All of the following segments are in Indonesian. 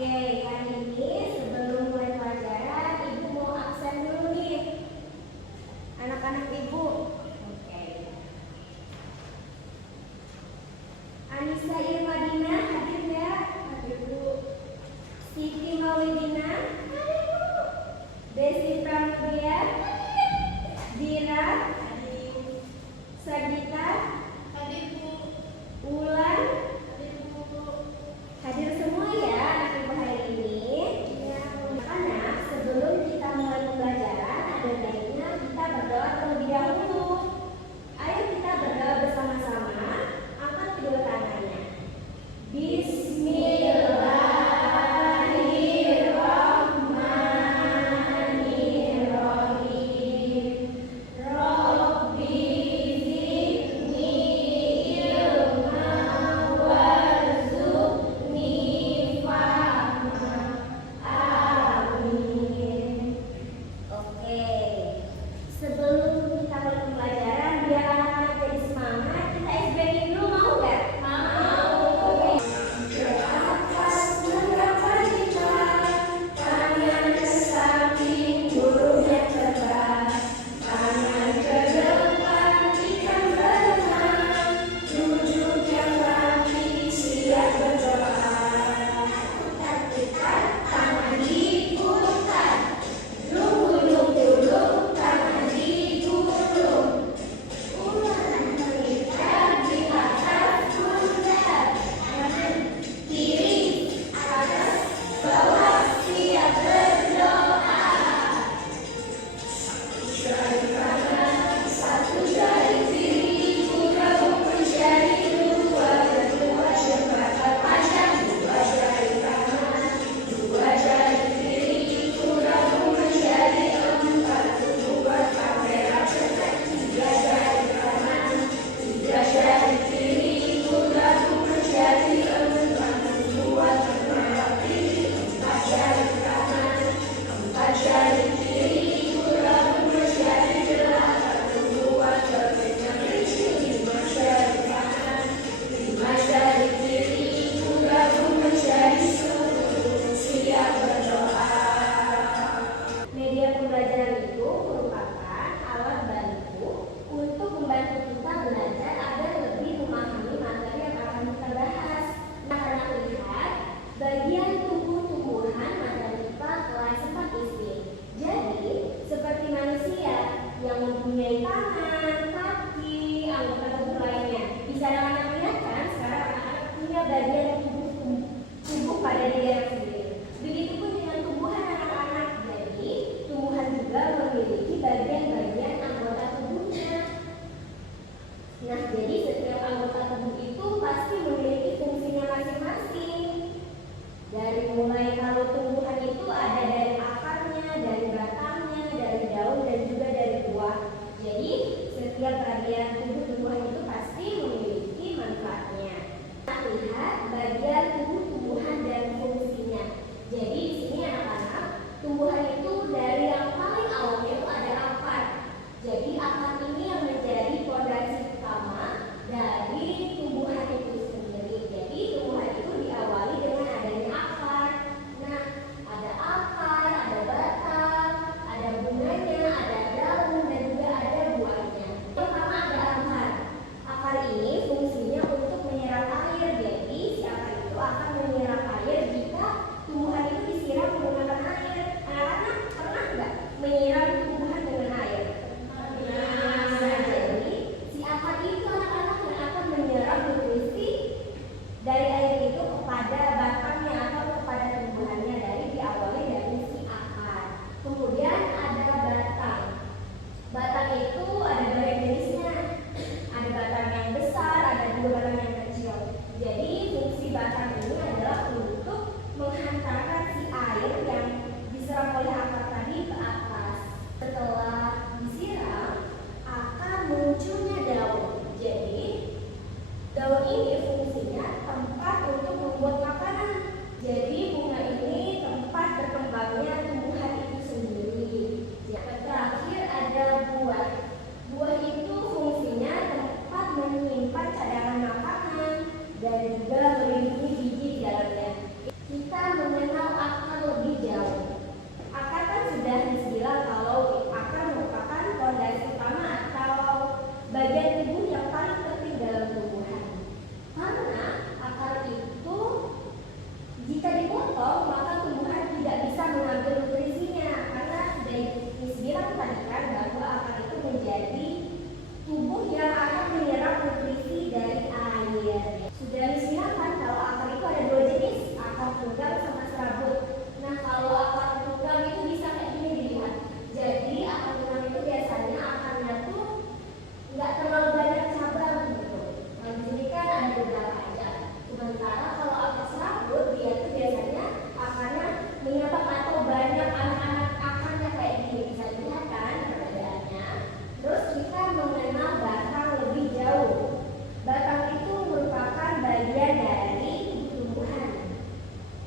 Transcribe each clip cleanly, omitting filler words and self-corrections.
Oke, kali ini sebelum mulai pelajaran, Ibu mau absen dulu nih. Anak-anak Ibu. Oke. Anissa Irmadina hadir ya? Hadir Bu. Siti Maulidina hadir Bu. Desi Pramudia Dira hadir. Sagita hadir Bu. Ulan hadir Bu. Hadir semua ya anak Ibu hari ini. Anak-anak, sebelum kita mulai pembelajaran, ada baiknya kita berdoa terlebih dahulu. Ayo kita berdoa bersama-sama. Angkat kedua tangannya. Bismillahirrahmanirrahim. Rabbi zidni ilman warzuqni fahma. Amin. Oke. Sebelum kita mulai pembelajaran, biar anak-anak jadi semangat, kita SBY dulu, mau nggak? Mau. Oke. Atas mengapa kita tangan ke samping, burungnya terbang, tangan ke depan kita berenang, duduk yang rapi siap berdoa. Putar-putar tangan diputar, gulung-gulung tangan digulung, ulang melingkar di atas pundak, kanan kiri atas bawah siap berdoa. Jari kanan satu jari kiri digabung menjadi dua, kedua jempol panjang, dua jari kanan, dua jari kiri digabung menjadi empat, buat kamera cetek, tiga jari kanan, tiga jari kiri digabung menjadi empat, buat kamera kiri, empat jari kanan, empat jari kiri digabung menjadi delapan, buat jarinya kecil, lima jari kanan, lima jari kiri digabung menjadi 10, siap berdoa. Media pembelajaran itu merupakan alat bantu untuk membantu kita belajar agar lebih memahami materi yang akan kita bahas. Anak-anak lihat bagian tumbuh-tumbuhan materi kita kelas 4 SD. Jadi, seperti manusia yang mempunyai tangan, kaki, anggota tubuh lainnya. Bisa anak-anak lihat kan? Sekarang anak-anak punya bagian tubuh pada dirinya sendiri. Begitupun dengan tumbuhan anak-anak. Jadi, tumbuhan juga memiliki bagian-bagian anggota tubuhnya. Nah, jadi setiap anggota tubuh itu pasti memiliki fungsinya masing-masing. Dari mulai kalau tumbuhan itu ada dari akarnya, dari batangnya, dari daun, dan juga dari buah. Jadi, setiap bagian tubuh tumbuhan itu pasti memiliki manfaatnya. Kita lihat bagian tumbuh-tumbuhan dan fungsinya. Jadi, di sini anak-anak, tumbuhan itu dari yang paling awalnya itu ada akar. Jadi, akar ini yang menjadi fondasi utama dari tumbuhan itu sendiri. Jadi, tumbuhan itu diawali dengan adanya akar.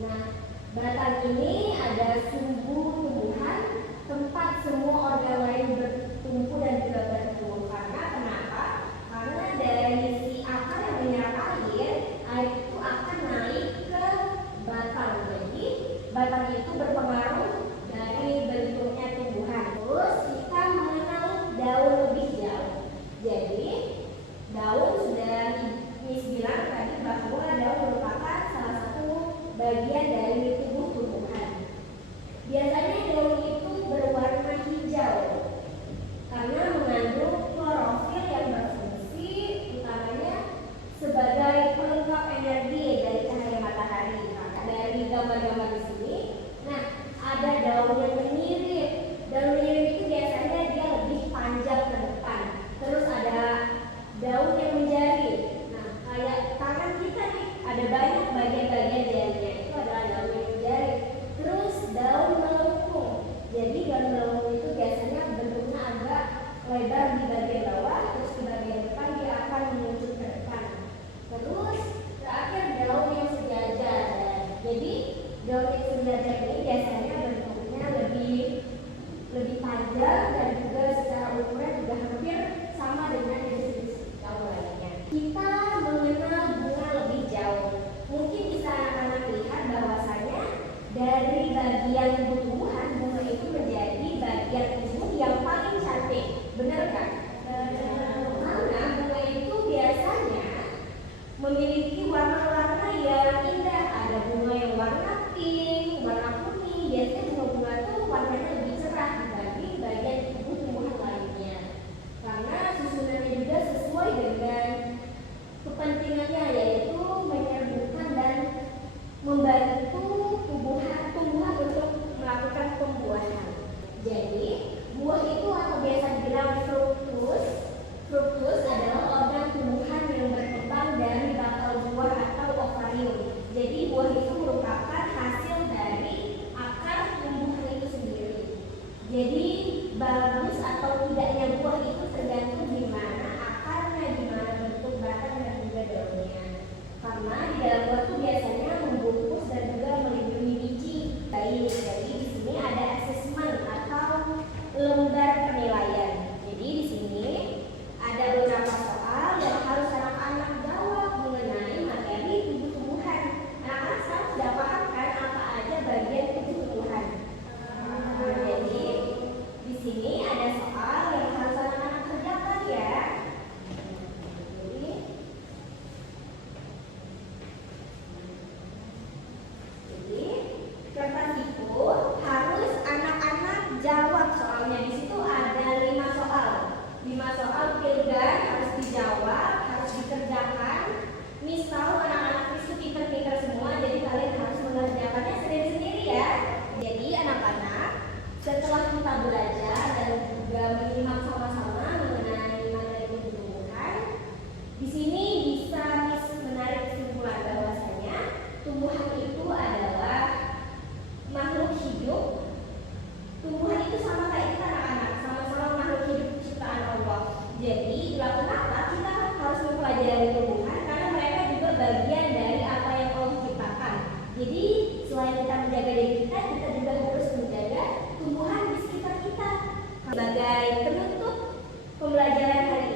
Nah, batang ini ada sumbu tumbuhan, tempat semua organ lain bertumpu dan juga bertumbuh. Karena kenapa? Karena dari si akar yang menyerap air, air itu akan naik ke batang. Jadi batang itu berpengaruh dari bentuknya tumbuhan. Terus kita mengenal daun lebih jauh. Jadi daun sudah Miss bilang tadi bahwa daun merupakan salah satu bagian dari tubuh tumbuhan. Biasanya daun itu berwarna hijau karena mengandung klorofil yang berfungsi utamanya sebagai pelengkap energi dari cahaya matahari. Dari gambar-gambar di sini, nah ada daun yang menyirip. Daun menyirip itu biasanya dia lebih panjang ke depan. Terus ada daun yang menjari. Nah, kayak tangan kita nih, ada banyak bagian-bagian jarinya. Itu adalah daun yang menjari. Terus daun melengkung. Jadi daun melengkung itu biasanya bentuknya agak lebar di bagian bawah, terus di bagian depan dia akan menuju ke depan. Terus terakhir daun yang sejajar. Jadi daun yang sejajar ini biasanya bentuknya lebih panjang dan juga secara ukuran juga hampir sama dengan jenis daun lainnya. Kita mengenal bunga lebih jauh. Mungkin bisa anak-anak lihat bahwasanya dari bagian tumbuhan bunga itu menjadi bagian tubuh yang paling cantik. Benar kan? Karena bunga itu biasanya memiliki warna-warna yang indah. Ada bunga yang warna pink, warna kuning. Biasanya bunga-bunga itu warnanya lebih cerah dibanding bagian tubuh tumbuhan lainnya. Karena susunannya juga sesuai dengan kepentingannya, yaitu menyerbukan dan membantu tumbuhan untuk melakukan pembuahan. Jadi buah itu atau biasa dibilang fruktus. Fruktus adalah organ tumbuhan yang berkembang dari bakal buah atau ovarium. Jadi buah itu merupakan hasil dari akar tumbuhan itu sendiri. Jadi bagus atau tidaknya buah itu tergantung di mana akarnya, di mana bentuk batang dan juga daunnya. Karena di dalam buah itu biasanya membungkus dan juga melindungi biji. Baik, jadi di sini ada asesmen atau lembar penilaian. Jadi di sini ada beberapa soal yang harus anak-anak jawab mengenai materi tubuh tumbuhan. Anak-anak sekarang sudah paham kan apa aja bagian tubuh tumbuhan? Jadi di sini ada soal yang harus anak-anak kerjakan ya. Jadi kertas itu harus anak-anak jawab soalnya. Di situ ada 5 soal. 5 soal pilihan harus dijawab, harus dikerjakan. Misal anak-anak itu pinter-pinter semua, jadi kalian harus mengerjakannya sendiri-sendiri ya. Jadi anak-anak, setelah kita belajar dan juga menyimak sama-sama mengenai materi tumbuhan, di sini bisa menarik kesimpulan bahwasanya tumbuhan itu adalah makhluk hidup. Tumbuhan itu sama kayak kita anak-anak, sama-sama makhluk hidup ciptaan Allah. Jadi itulah kenapa kita harus mempelajari tumbuhan, karena mereka juga bagian dari apa yang Allah ciptakan. Jadi selain kita menjaga diri kita juga harus menjaga tumbuhan di sekitar kita. Sebagai penutup pembelajaran hari